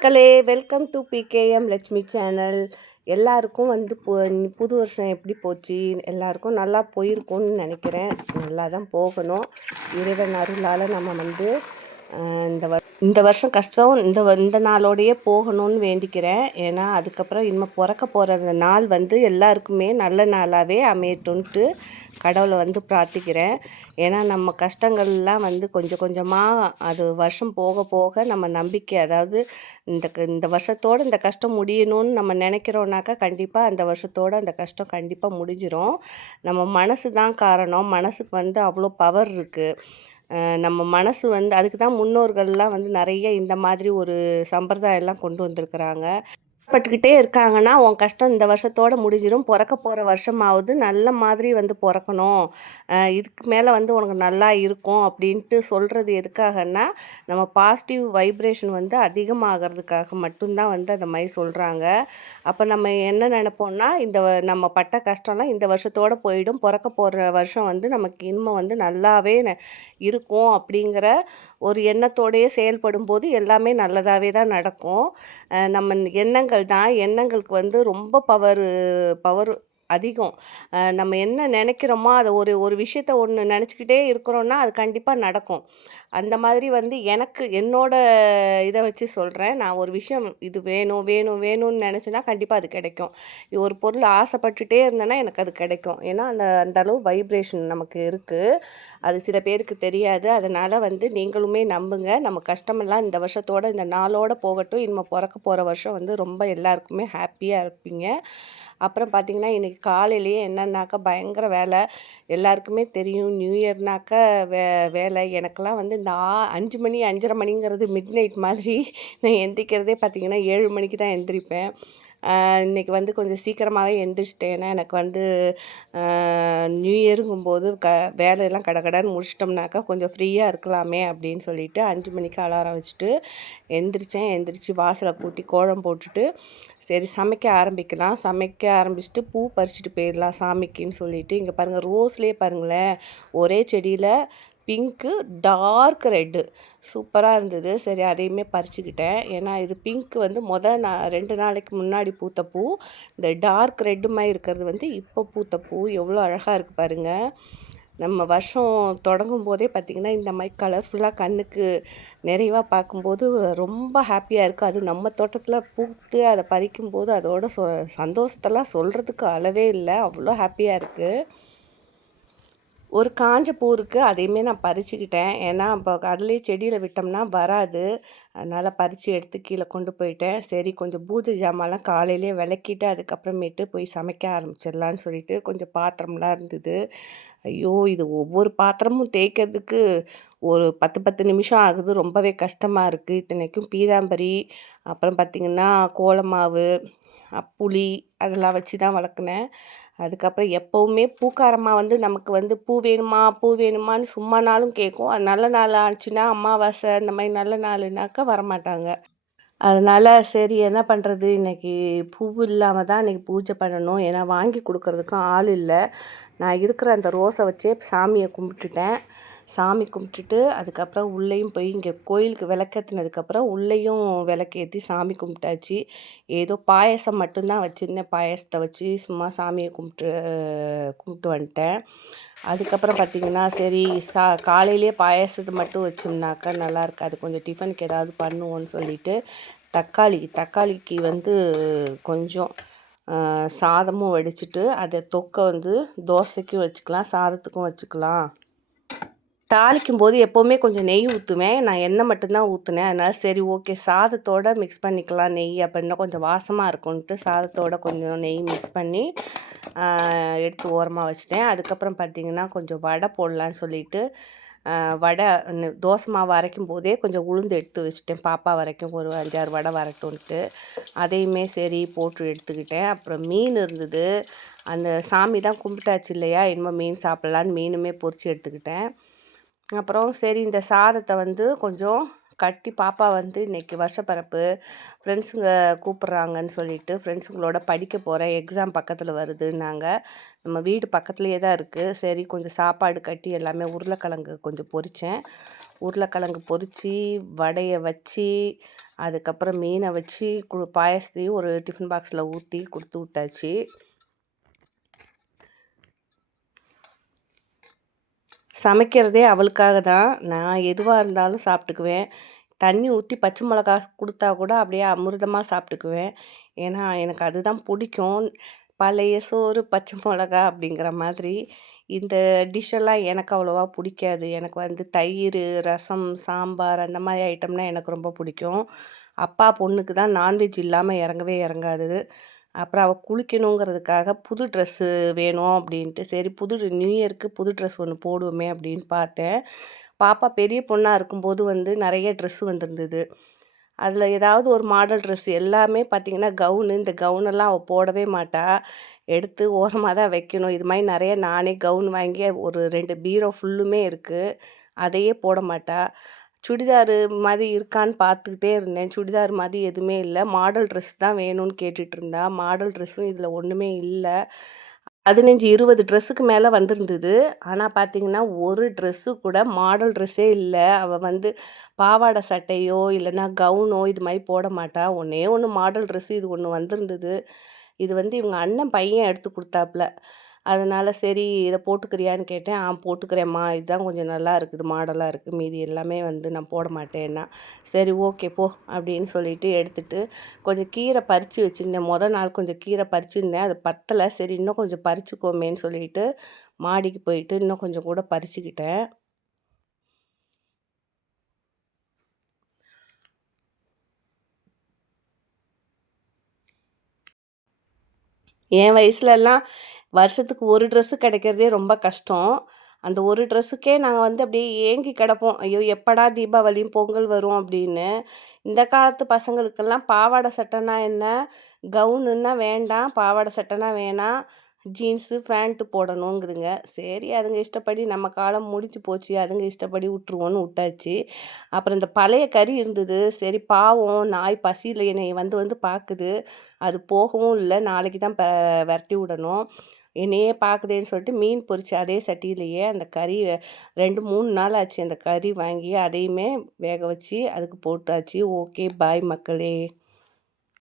மக்களே welcome to PKM Lakshmi channel. எல்லாருக்கும் வந்து பு புது வருஷம் எப்படி போச்சு? எல்லாருக்கும் நல்லா போயிருக்கும்னு நினைக்கிறேன். நல்லா தான் போகணும். இறைவன் அருளால் நம்ம வந்து இந்த வ இந்த வருஷம் கஷ்டம் இந்த வ- இந்த நாளோடையே போகணும்னு வேண்டிக்கிறேன். ஏன்னா அதுக்கப்புறம் இனிமேல் பிறக்க போகிற நாள் வந்து எல்லாருக்குமே நல்ல நாளாகவே அமையட்டும்ட்டு கடவுளை வந்து பிரார்த்திக்கிறேன். ஏன்னா நம்ம கஷ்டங்கள்லாம் வந்து கொஞ்சம் கொஞ்சமாக அது வருஷம் போக போக நம்ம நம்பிக்கை அதாவது இந்த க- இந்த வருஷத்தோடு இந்த கஷ்டம் முடியணும்னு நம்ம நினைக்கிறோன்னாக்கா கண்டிப்பாக அந்த வருஷத்தோட அந்த கஷ்டம் கண்டிப்பாக முடிஞ்சிடும் நம்ம மனசு தான் காரணம். மனசுக்கு வந்து அவ்வளோ பவர் இருக்குது நம்ம மனசு வந்து அதுக்கு தான் முன்னோர்கள்லாம் வந்து நிறைய இந்த மாதிரி ஒரு சம்பிரதாயம்லாம் கொண்டு வந்திருக்கிறாங்க. கஷ்டப்பட்டுக்கிட்டே இருக்காங்கன்னா உன் கஷ்டம் இந்த வருஷத்தோடு முடிஞ்சிடும் பிறக்க போகிற வருஷமாவது நல்ல மாதிரி வந்து பிறக்கணும். இதுக்கு மேலே வந்து உனக்கு நல்லா இருக்கும் அப்படின்ட்டு சொல்கிறது எதுக்காகன்னா நம்ம பாசிட்டிவ் வைப்ரேஷன் வந்து அதிகமாகிறதுக்காக மட்டும்தான் வந்து அந்த மாதிரி சொல்கிறாங்க அப்போ நம்ம என்ன நினைப்போம்னா இந்த நம்ம பட்ட கஷ்டம்லாம் இந்த வருஷத்தோட போயிடும். பிறக்க போகிற வருஷம் வந்து நமக்கு இனிமே வந்து நல்லாவே இருக்கும் அப்படிங்கிற ஒரு எண்ணத்தோடையே செயல்படும் போது எல்லாமே நல்லதாகவே தான் நடக்கும். நம்ம எண்ணங்கள் தான். எண்ணங்களுக்கு வந்து ரொம்ப பவர் பவர் அதிகம். நம்ம என்ன நினைக்கிறோமோ அதை ஒரு ஒரு விஷயத்த ஒன்று நினச்சிக்கிட்டே இருக்கிறோன்னா அது கண்டிப்பாக நடக்கும். அந்த மாதிரி வந்து எனக்கு என்னோட இதை வச்சு சொல்கிறேன் நான் ஒரு விஷயம் இது வேணும் வேணும் வேணும்னு நினச்சேன்னா கண்டிப்பாக அது கிடைக்கும். ஒரு பொருள் ஆசைப்பட்டுட்டே இருந்தேன்னா எனக்கு அது கிடைக்கும். ஏன்னா அந்த அந்த அளவு வைப்ரேஷன் நமக்கு இருக்குது அது சில பேருக்கு தெரியாது. அதனால் வந்து நீங்களுமே நம்புங்க. நம்ம கஷ்டமெல்லாம் இந்த வருஷத்தோட இந்த நாளோட போகட்டும். இனிமேல் பிறக்க போகிற வருஷம் வந்து ரொம்ப எல்லாருக்குமே ஹாப்பியாக இருப்பீங்க. அப்புறம் பார்த்தீங்கன்னா இன்றைக்கி காலையிலேயே என்னன்னாக்கா பயங்கர வேலை. எல்லாருக்குமே தெரியும். நியூ இயர்னாக்கா வே வேலை. எனக்கெல்லாம் வந்து நான் அஞ்சு மணி அஞ்சரை மணிங்கிறது மிட் நைட் மாதிரி நான் எந்திரிக்கிறதே பார்த்தீங்கன்னா ஏழு மணிக்கு தான் எந்திரிப்பேன். இன்றைக்கி இன்னைக்கு வந்து கொஞ்சம் சீக்கிரமாகவே எந்திரிச்சிட்டேன். ஏன்னா எனக்கு வந்து நியூ இயருங்கும்போது க வேலையெல்லாம் கடகடன்னு முடிச்சிட்டோம்னாக்கா கொஞ்சம் ஃப்ரீயாக இருக்கலாமே அப்படின்னு சொல்லிட்டு அஞ்சு மணிக்கு அலாரம் வச்சுட்டு எந்திரிச்சேன். எந்திரிச்சு வாசலை கூட்டி கோலம் போட்டுட்டு சரி சமைக்க ஆரம்பிக்கலாம். சமைக்க ஆரம்பிச்சுட்டு பூ பறிச்சுட்டு போயிடலாம் சாமிக்குன்னு சொல்லிட்டு. இங்கே பாருங்கள் ரோஸ்லேயே பாருங்களேன் ஒரே செடியில் பிங்க்கு டார்க் ரெட்டு. சூப்பராக இருந்தது. சரி அதையுமே பறிச்சுக்கிட்டேன். ஏன்னா இது பிங்க் வந்து மொதல் நான் ரெண்டு நாளைக்கு முன்னாடி பூத்த பூ. இந்த டார்க் ரெட்டு மாதிரி இருக்கிறது வந்து இப்போ பூத்த பூ. எவ்வளோ அழகாக இருக்குது பாருங்கள் நம்ம வருஷம் தொடங்கும் போதே பார்த்திங்கன்னா இந்த மாதிரி கலர்ஃபுல்லாக கண்ணுக்கு நிறைவாக பார்க்கும்போது ரொம்ப ஹாப்பியாக இருக்குது அது நம்ம தோட்டத்தில் பூத்து அதை பறிக்கும்போது அதோட சொ சந்தோஷத்தெல்லாம் சொல்கிறதுக்கு அளவே இல்லை. அவ்வளோ ஹாப்பியாக இருக்குது ஒரு காஞ்ச பூ இருக்குது அதையுமே நான் பறிச்சுக்கிட்டேன். ஏன்னா இப்போ கடலையே செடியில் விட்டோம்னா வராது. அதனால் பறித்து எடுத்து கீழே கொண்டு போயிட்டேன். சரி கொஞ்சம் பூஜை ஜாமான்லாம் காலையிலேயே விளக்கிட்டு அதுக்கப்புறமேட்டு போய் சமைக்க ஆரம்பிச்சிடலான்னு சொல்லிட்டு கொஞ்சம் பாத்திரம்லாம் இருந்தது. ஐயோ இது ஒவ்வொரு பாத்திரமும் தேய்க்கிறதுக்கு ஒரு பத்து பத்து நிமிஷம் ஆகுது. ரொம்பவே கஷ்டமாக இருக்குது இத்தனைக்கும் பீதாம்பரி அப்புறம் பார்த்திங்கன்னா கோலமாவு புளி அதெல்லாம் வச்சு தான் வளர்க்குனேன். அதுக்கப்புறம் எப்போவுமே பூக்காரம்மா வந்து நமக்கு வந்து பூ வேணுமா பூ வேணுமான்னு சும்மானாலும் கேட்கும். அது நல்ல நாள் ஆச்சுன்னா அமாவாசை இந்த மாதிரி நல்ல நாளுனாக்கா வரமாட்டாங்க. அதனால் சரி என்ன பண்ணுறது இன்னைக்கு பூ இல்லாமல் தான் இன்றைக்கி பூஜை பண்ணணும். ஏன்னா வாங்கி கொடுக்கறதுக்கும் ஆள் இல்லை. நான் இருக்கிற அந்த ரோஸை வச்சே சாமியை கும்பிட்டுட்டேன். சாமி கும்பிட்டுட்டு அதுக்கப்புறம் உள்ளேயும் போய் இங்கே கோயிலுக்கு விளக்கேற்றினதுக்கப்புறம் உள்ளேயும் விளக்கேற்றி சாமி கும்பிட்டாச்சு. ஏதோ பாயசம் மட்டும்தான் வச்சுருந்தேன் பாயசத்தை வச்சு சும்மா சாமியை கும்பிட்டு கும்பிட்டு வந்துட்டேன். அதுக்கப்புறம் பார்த்திங்கன்னா சரி சா காலையிலேயே பாயசத்தை மட்டும் வச்சோம்னாக்கா நல்லா இருக்காது கொஞ்சம் டிஃபனுக்கு ஏதாவது பண்ணுவோன்னு சொல்லிட்டு தக்காளி தக்காளிக்கு வந்து கொஞ்சம் சாதமும் வடிச்சிட்டு அதை தொக்கை வந்து தோசைக்கும் வச்சுக்கலாம் சாதத்துக்கும் வச்சுக்கலாம். தாளிக்கும் போது எப்போவுமே கொஞ்சம் நெய் ஊற்றுவேன் நான் எண்ணெய் மட்டும்தான் ஊற்றுனேன் அதனால் சரி ஓகே. சாதத்தோட மிக்ஸ் பண்ணிக்கலாம். நெய் அப்படின்னா கொஞ்சம் வாசமாக இருக்கும்ன்ட்டு சாதத்தோட கொஞ்சம் நெய் மிக்ஸ் பண்ணி எடுத்து ஓரமாக வச்சிட்டேன். அதுக்கப்புறம் பார்த்திங்கன்னா கொஞ்சம் வடை போடலான்னு சொல்லிட்டு வடை தோசை மாவு அரைக்கும் போதே கொஞ்சம் உளுந்து எடுத்து வச்சுட்டேன். பாப்பா வரைக்கும் ஒரு அஞ்சாறு வடை வரட்டும்ன்ட்டு. அதையுமே சரி போட்டு எடுத்துக்கிட்டேன். அப்புறம் மீன் இருந்தது. அந்த சாமி தான் கும்பிட்டாச்சு இல்லையா? இனிமேல் மீன் சாப்பிட்லான்னு மீனுமே பொறிச்சு எடுத்துக்கிட்டேன். அப்புறம் சரி இந்த சாதத்தை வந்து கொஞ்சம் கட்டி பாப்பா வந்து இன்றைக்கி வருஷப்பிறப்பு ஃப்ரெண்ட்ஸுங்க கூப்பிட்றாங்கன்னு சொல்லிட்டு ஃப்ரெண்ட்ஸுங்களோட படிக்க போகிறேன் எக்ஸாம் பக்கத்தில் வருதுன்னாங்க. நம்ம வீடு பக்கத்துலேயே தான் இருக்குது சரி கொஞ்சம் சாப்பாடு கட்டி எல்லாமே உருளைக்கிழங்கு கொஞ்சம் பொரித்தேன் உருளைக்கிழங்கு பொரித்து வடையை வச்சு அதுக்கப்புறம் மீனை வச்சு கு பாயசத்தையும் ஒரு டிஃபன் பாக்ஸில் ஊற்றி கொடுத்து விட்டாச்சு. சமைக்கிறதே அவளுக்காக தான். நான் எதுவாக இருந்தாலும் சாப்பிட்டுக்குவேன். தண்ணி ஊற்றி பச்சை மிளகா கொடுத்தா கூட அப்படியே அமிர்தமாக சாப்பிட்டுக்குவேன். ஏன்னா எனக்கு அதுதான் பிடிக்கும். பழைய சோறு பச்சை மிளகா அப்படிங்கிற மாதிரி இந்த டிஷ்ஷெல்லாம் எனக்கு அவ்வளோவா பிடிக்காது. எனக்கு வந்து தயிர் ரசம் சாம்பார் அந்த மாதிரி ஐட்டம்னால் எனக்கு ரொம்ப பிடிக்கும். அப்பா பொண்ணுக்கு தான் நான்வெஜ் இல்லாமல் இறங்கவே இறங்காது. அப்புறம் அவள் குளிக்கணுங்கிறதுக்காக புது ட்ரெஸ்ஸு வேணும் அப்படின்ட்டு சரி புது நியூ இயருக்கு புது ட்ரெஸ் ஒன்று போடுவோமே அப்படின்னு பார்த்தேன். பாப்பா பெரிய பொண்ணாக இருக்கும்போது வந்து நிறைய ட்ரெஸ்ஸு வந்திருந்தது. அதில் ஏதாவது ஒரு மாடல் ட்ரெஸ் எல்லாமே பார்த்திங்கன்னா கவுனு இந்த கவுனெல்லாம் அவள் போடவே மாட்டா. எடுத்து ஓரமாக தான் வைக்கணும். இது மாதிரி நிறைய நானே கவுன் வாங்கி ஒரு ரெண்டு பீரோ ஃபுல்லுமே இருக்குது அதையே போட மாட்டா. சுடிதாரு மாதிரி இருக்கான்னு பார்த்துக்கிட்டே இருந்தேன். சுடிதார் மாதிரி எதுவுமே இல்லை. மாடல் ட்ரெஸ் தான் வேணும்னு கேட்டுட்டு இருந்தா. மாடல் ட்ரெஸ்ஸும் இதில் ஒன்றுமே இல்லை. பதினஞ்சு இருபது ட்ரெஸ்ஸுக்கு மேலே வந்திருந்தது. ஆனால் பார்த்தீங்கன்னா ஒரு ட்ரெஸ்ஸு கூட மாடல் ட்ரெஸ்ஸே இல்லை. அவள் வந்து பாவாடை சட்டையோ இல்லைன்னா கவுனோ இது மாதிரி போட மாட்டா. ஒன்றே ஒன்று மாடல் ட்ரெஸ்ஸு இது ஒன்று வந்திருந்தது. இது வந்து இவங்க அண்ணன் பையன் எடுத்து கொடுத்தாப்புல அதனால் சரி இதை போட்டுக்கிறியான்னு கேட்டேன். ஆ போட்டுக்கிறேம்மா. இதுதான் கொஞ்சம் நல்லா இருக்குது மாடலாக இருக்குது. மீதி எல்லாமே வந்து நான் போட மாட்டேன்னா சரி ஓகே போ அப்படின்னு சொல்லிட்டு எடுத்துட்டு கொஞ்சம் கீரை பறித்து வச்சுருந்தேன். மொதல் நாள் கொஞ்சம் கீரை பறிச்சுருந்தேன். அது பத்தலை. சரி இன்னும் கொஞ்சம் பறிச்சுக்கோமேன்னு சொல்லிட்டு மாடிக்கு போயிட்டு இன்னும் கொஞ்சம் கூட பறிச்சுக்கிட்டேன். என் வயசுலலாம் வருஷத்துக்கு ஒரு ட்ரெஸ்ஸு கிடைக்கிறதே ரொம்ப கஷ்டம். அந்த ஒரு ட்ரெஸ்ஸுக்கே நாங்கள் வந்து அப்படியே ஏங்கி கிடப்போம். ஐயோ எப்படா தீபாவளியும் பொங்கல் வரும் அப்படின்னு. இந்த காலத்து பசங்களுக்கெல்லாம் பாவாடை சட்டைனா என்ன? கவுனுன்னா வேண்டாம் பாவாடை சட்டைனா வேணாம். ஜீன்ஸு பேண்ட்டு போடணுங்கிறதுங்க சரி அதுங்க இஷ்டப்படி நம்ம காலம் முடிஞ்சு போச்சு. அதுங்க இஷ்டப்படி விட்ருவோன்னு விட்டாச்சு அப்புறம் இந்த பழைய கறி இருந்தது. சரி பாவம் நாய் பசியில் என்னை வந்து வந்து பார்க்குது அது போகவும் இல்லை. நாளைக்கு தான் ப விரட்டி விடணும். என்னையே பார்க்குதேன்னு சொல்லிட்டு மீன் பொரிச்சு அதே சட்டியிலேயே அந்த கறி ரெண்டு மூணு நாள் ஆச்சு அந்த கறி வாங்கி அதையுமே வேக வச்சு அதுக்கு போட்டாச்சு. ஓகே பாய் மக்களே.